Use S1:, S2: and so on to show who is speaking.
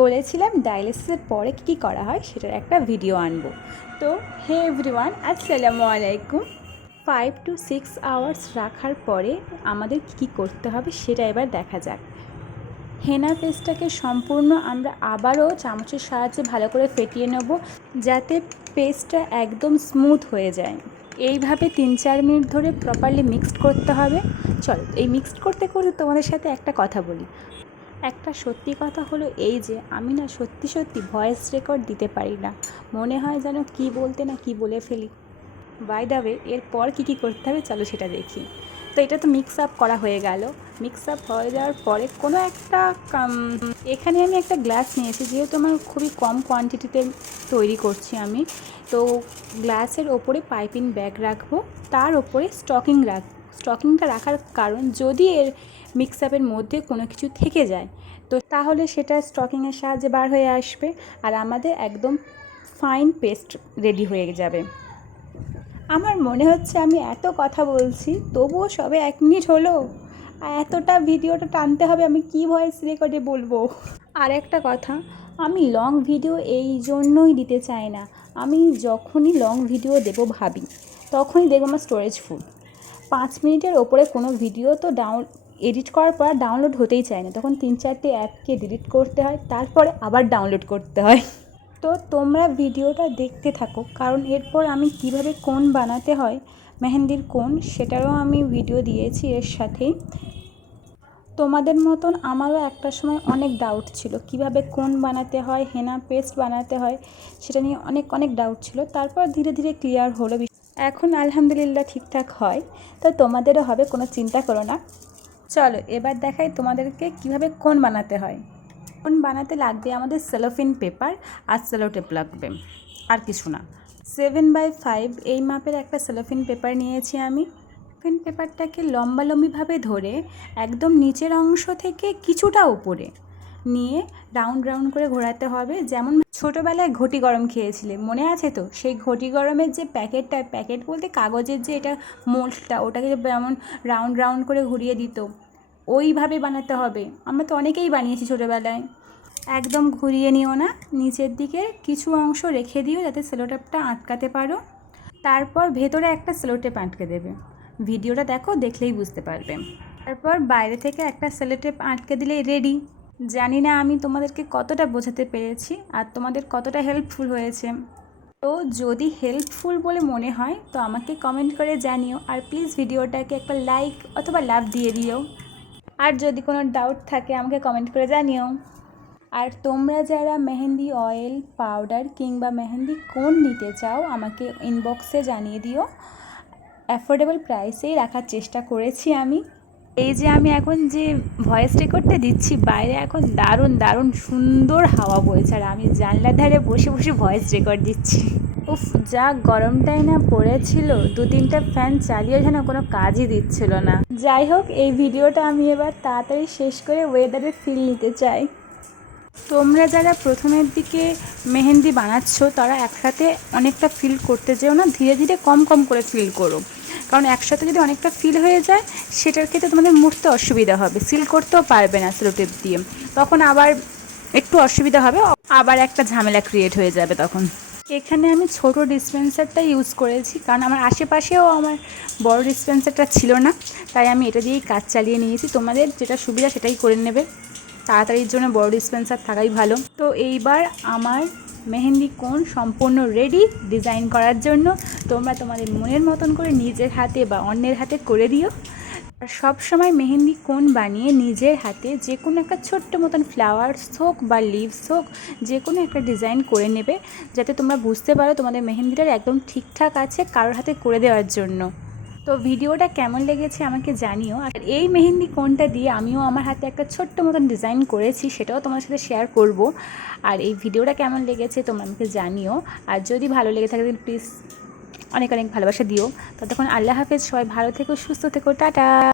S1: বলেছিলাম ডায়ালিসিসের পরে কী কী করা হয় সেটার একটা ভিডিও আনব। তো হে এভরিওয়ান, আসসালামু আলাইকুম। ফাইভ টু সিক্স আওয়ার্স রাখার পরে আমাদের কী কী করতে হবে সেটা এবার দেখা যাক। হেনা পেস্টটাকে সম্পূর্ণ আমরা আবারও চামচের সাহায্যে ভালো করে ফেটিয়ে নেব যাতে পেস্টটা একদম স্মুথ হয়ে যায়। এইভাবে তিন চার মিনিট ধরে প্রপারলি মিক্সড করতে হবে। চলো, এই মিক্সড করতে করতে তোমাদের সাথে একটা কথা বলি। একটা সত্যি কথা হলো এই যে, আমি না সত্যি সত্যি ভয়েস রেকর্ড দিতে পারি না। মনে হয় যেন কি বলতে না কি বলে ফেলি। বাই ওয়ে এরপর কী কী করতে হবে চলো সেটা দেখি। তো এটা তো মিক্স আপ করা হয়ে গেল। মিক্স আপ হয়ে যাওয়ার পরে কোনো একটা এখানে আমি একটা গ্লাস নিয়েছি, যেহেতু আমার খুবই কম কোয়ান্টিটিতে তৈরি করছি আমি। তো গ্লাসের ওপরে পাইপিং ব্যাগ রাখব, তার ওপরে স্টকিং রাখ স্টকিংটা রাখার কারণ যদি এর মিক্স আপের মধ্যে কোনো কিছু থেকে যায়, তো তাহলে সেটা স্টকিংয়ের সাহায্যে বার হয়ে আসবে আর আমাদের একদম ফাইন পেস্ট রেডি হয়ে যাবে। আমার মনে হচ্ছে আমি এত কথা বলছি, তবুও সবে এক মিনিট হলো। এতটা ভিডিওটা টানতে হবে, আমি কি ভয়েস রেকর্ডে বলব? আর একটা কথা, আমি লং ভিডিও এই জন্যই দিতে চাই না। আমি যখনই লং ভিডিও দেবো ভাবি, তখনই দেখব আমার স্টোরেজ ফুল পাঁচ মিনিটের ওপরে কোনো ভিডিও তো ডাউন এডিট করার পর ডাউনলোড হতেই চায় না। তখন তিন চারটে অ্যাপকে ডিলিট করতে হয়, তারপরে আবার ডাউনলোড করতে হয়। তো তোমরা ভিডিওটা দেখতে থাকো, কারণ এরপর আমি কীভাবে কোন বানাতে হয়, মেহেন্দির কোন, সেটারও আমি ভিডিও দিয়েছি এর সাথেই। তোমাদের মতন আমারও একটা সময় অনেক ডাউট ছিল, কীভাবে কোন বানাতে হয় হেনা পেস্ট বানাতে হয়, সেটা নিয়ে অনেক অনেক ডাউট ছিল। তারপর ধীরে ধীরে ক্লিয়ার হলো এখন আলহামদুলিল্লাহ ঠিকঠাক হয়, তো তোমাদেরও হবে, কোনো চিন্তা করো না। চলো, এবার দেখাই তোমাদেরকে কীভাবে কোন বানাতে হয়। কোন বানাতে লাগবে আমাদের সেলোফিন পেপার আর সেলোটেপ লাগবে। আর কিছু না। সেভেন বাই ফাইভ এই মাপের একটা সেলোফিন পেপার নিয়েছি আমি। সেলোফিন পেপারটাকে লম্বালম্বিভাবে ধরে একদম নিচের অংশ থেকে কিছুটা উপরে নিয়ে রাউন্ড রাউন্ড করে ঘোরাতে হবে। যেমন ছোটোবেলায় ঘটি গরম খেয়েছিলে, মনে আছে তো? সেই ঘটি গরমের যে প্যাকেটটা, প্যাকেট বলতে কাগজের যে এটা মোল্ডটা, ওটাকে যেমন রাউন্ড রাউন্ড করে ঘুরিয়ে দিত, ওইভাবে বানাতে হবে। আমরা তো অনেকেই বানিয়েছি ছোটোবেলায়। একদম ঘুরিয়ে নিও না, নিচের দিকে কিছু অংশ রেখে দিও যাতে সেলোটেপটা আটকাতে পারো। তারপর ভেতরে একটা সেলোটেপ আটকে দেবে। ভিডিওটা দেখো, দেখলেই বুঝতে পারবে। তারপর বাইরে থেকে একটা সেলোটেপ আটকে দিলেই রেডি জানি না আমি তোমাদেরকে কতটা বোঝাতে পেরেছি আর তোমাদের কতটা হেল্পফুল হয়েছে। তো যদি হেল্পফুল বলে মনে হয়, তো আমাকে কমেন্ট করে জানিও আর প্লিজ ভিডিওটাকে একটা লাইক অথবা লাভ দিয়ে দিও। আর যদি কোনো ডাউট থাকে, আমাকে কমেন্ট করে জানিও। আর তোমরা যারা মেহেন্দি অয়েল পাউডার কিংবা মেহেন্দি কোন নিতে চাও, আমাকে ইনবক্সে জানিয়ে দিও। অ্যাফোর্ডেবল প্রাইসেই রাখার চেষ্টা করেছি আমি। এই যে আমি এখন যে ভয়েস রেকর্ডটা দিচ্ছি, বাইরে এখন দারুণ দারুণ সুন্দর হাওয়া বইছে। আর আমি জানলার ধারে বসে বসে ভয়েস রেকর্ড দিচ্ছি। উফ, যা গরমটাই না পড়েছিল, দু তিনটা ফ্যান চালিয়ে যেন কোনো কাজই দিচ্ছিল না। যাই হোক, এই ভিডিওটা আমি এবার তাড়াতাড়ি শেষ করে ওয়েদারের ফিল নিতে চাই। তোমরা যারা প্রথমের দিকে মেহেন্দি বানাচ্ছ, তারা একসাথে অনেকটা ফিল করতে যেও না, ধীরে ধীরে কম কম করে ফিল করো। কারণ একসাথে যদি অনেকটা ফিল হয়ে যায়, সেটার ক্ষেত্রে তোমাদের মুড়তে অসুবিধা হবে। সিল করতেও পারবে না সেলোটেপ দিয়ে। তখন আবার একটু অসুবিধা হবে, আবার একটা ঝামেলা ক্রিয়েট হয়ে যাবে তখন। এখানে আমি ছোট ডিসপেন্সারটা ইউজ করেছি, কারণ আমার আশেপাশেও আমার বড় ডিসপেন্সারটা ছিল না। তাই আমি এটা দিয়েই কাজ চালিয়ে নিয়েছি। তোমাদের যেটা সুবিধা সেটাই করে নেবে। তাড়াতাড়ির জন্য বড় ডিসপেন্সার থাকাই ভালো। তো এইবার আমার মেহেন্দি কোন সম্পূর্ণ রেডি ডিজাইন করার জন্য? তোমরা তোমাদের মনের মতন করে নিজের হাতে বা অন্যের হাতে করে দিও। আর সব সময় মেহেন্দি কোন বানিয়ে নিজের হাতে যে কোনো একটা ছোট্ট মতন ফ্লাওয়ার্স হোক বা লিভস হোক, যে কোনো একটা ডিজাইন করে নেবে, যাতে তোমরা বুঝতে পারো তোমাদের মেহেন্দিটার একদম ঠিকঠাক আছে কারোর হাতে করে দেওয়ার জন্য। তো ভিডিওটা কেমন লেগেছে আমাকে জানিও। আর এই মেহেন্দি কোনটা দিয়ে আমিও আমার হাতে একটা ছোট্ট মতন ডিজাইন করেছি, সেটাও তোমার সাথে শেয়ার করব। আর এই ভিডিওটা কেমন লেগেছে তোমরা আমাকে জানিও। আর যদি ভালো লেগে থাকে প্লিজ অনেক অনেক ভালোবাসা দিও। ততক্ষণ আল্লাহ হাফেজ, সবাই ভালো থেকো, সুস্থ থেকো, টাটা!